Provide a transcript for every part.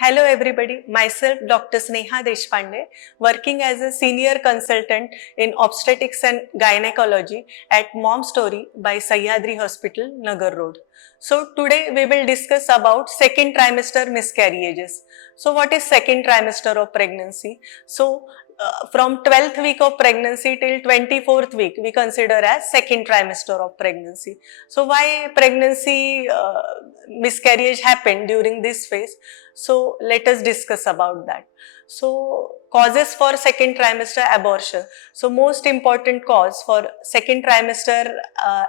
Hello everybody, myself Dr. Sneha Deshpande, working as a senior consultant in obstetrics and gynecology at Mom Story by Sahyadri Hospital, Nagar Road. So today we will discuss about second trimester miscarriages. So what is second trimester of pregnancy? So from 12th week of pregnancy till 24th week we consider as second trimester of pregnancy. So why pregnancy miscarriage happened during this phase? So let us discuss about that. So causes for second trimester abortion. So most important cause for second trimester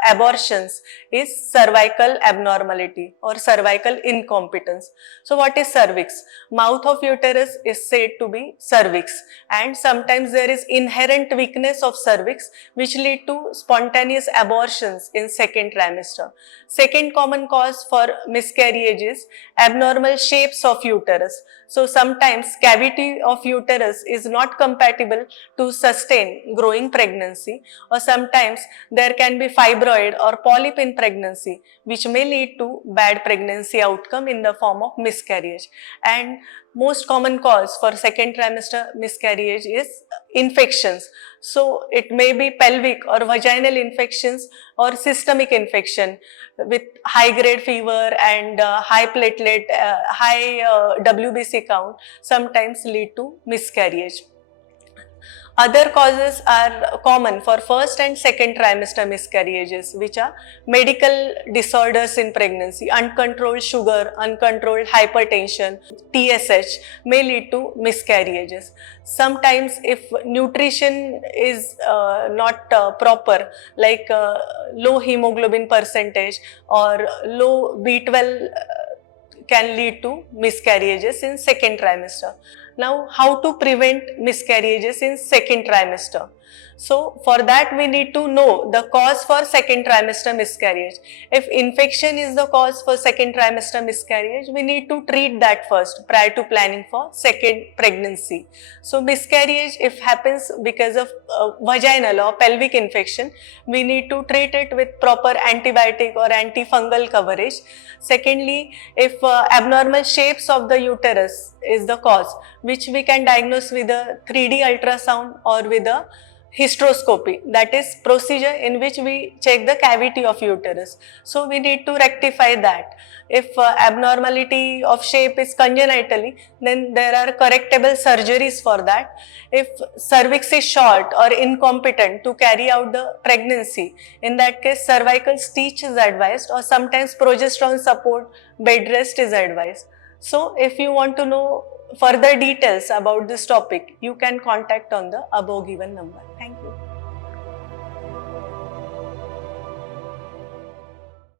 abortions is cervical abnormality or cervical incompetence. So what is cervix? Mouth of uterus is said to be cervix, and sometimes there is inherent weakness of cervix which lead to spontaneous abortions in second trimester. Second common cause for miscarriage is abnormal shapes of uterus. So sometimes cavity of uterus is not compatible to sustain growing pregnancy, or sometimes there can be fibroid or polyp in pregnancy which may lead to bad pregnancy outcome in the form of miscarriage. And most common cause for second trimester miscarriage is infections. So it may be pelvic or vaginal infections or systemic infection with high grade fever and high platelet, high WBC count sometimes lead to miscarriage. Other causes are common for first and second trimester miscarriages, which are medical disorders in pregnancy. Uncontrolled sugar, uncontrolled hypertension, TSH may lead to miscarriages. Sometimes if nutrition is not proper, like low hemoglobin percentage or low B12 can lead to miscarriages in second trimester. Now, how to prevent miscarriages in second trimester? So, for that we need to know the cause for second trimester miscarriage. If infection is the cause for second trimester miscarriage, we need to treat that first prior to planning for second pregnancy. So, miscarriage if happens because of vaginal or pelvic infection, we need to treat it with proper antibiotic or antifungal coverage. Secondly, if abnormal shapes of the uterus is the cause, which we can diagnose with a 3D ultrasound or with a hysteroscopy, that is procedure in which we check the cavity of uterus. So we need to rectify that. If abnormality of shape is congenitally, then there are correctable surgeries for that. If cervix is short or incompetent to carry out the pregnancy, in that case cervical stitch is advised, or sometimes progesterone support bed rest is advised. So if you want to know further details about this topic, you can contact on the above given number. Thank you.